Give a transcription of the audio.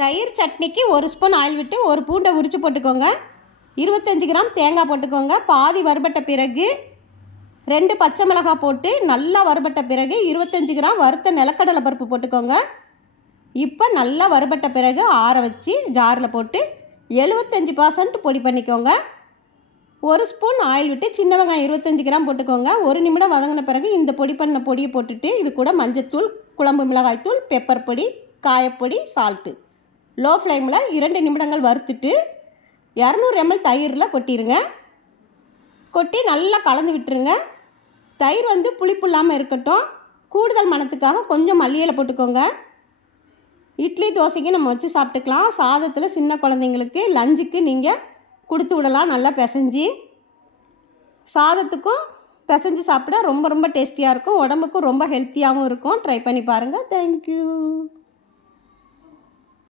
தயிர் சட்னிக்கு 1 spoon oil விட்டு ஒரு பூண்டை உரித்து போட்டுக்கோங்க. 25 கிராம் தேங்காய் போட்டுக்கோங்க. பாதி வறுபட்ட பிறகு 2 பச்சை மிளகாய் போட்டு நல்லா வறுபட்ட பிறகு 25 கிராம் வறுத்த நிலக்கடலை பருப்பு போட்டுக்கோங்க. இப்போ நல்லா வறுபட்ட பிறகு ஆற வச்சு ஜாரில் போட்டு 75% பொடி பண்ணிக்கோங்க. 1 ஸ்பூன் ஆயில் விட்டு சின்ன வெங்காயம் 25 கிராம் போட்டுக்கோங்க. 1 நிமிடம் வதங்கின பிறகு இந்த பொடி பண்ண பொடியை போட்டுட்டு இது கூட மஞ்சத்தூள், குழம்பு மிளகாய்த்தூள், பெப்பர் பொடி, காயப்பொடி, சால்ட்டு லோ ஃப்ளேமில் 2 நிமிடங்கள் வறுத்துட்டு 200 ml தயிரில் கொட்டிடுங்க. கொட்டி நல்லா கலந்து விட்டுருங்க. தயிர் புளிப்பு இல்லாமல் இருக்கட்டும். கூடுதல் மணத்துக்காக கொஞ்சம் மல்லி இலை போட்டுக்கோங்க. இட்லி தோசைக்கு நம்ம வச்சு சாப்பிட்டுக்கலாம். சாதத்தில் சின்ன குழந்தைங்களுக்கு லஞ்சுக்கு நீங்கள் கொடுத்து விடலாம். நல்லா பிசைஞ்சு சாதத்துக்கும் பிசைஞ்சு சாப்பிட ரொம்ப ரொம்ப டேஸ்டியாக இருக்கும். உடம்புக்கும் ரொம்ப ஹெல்த்தியாகவும் இருக்கும். ட்ரை பண்ணி பாருங்கள். தேங்க்யூ.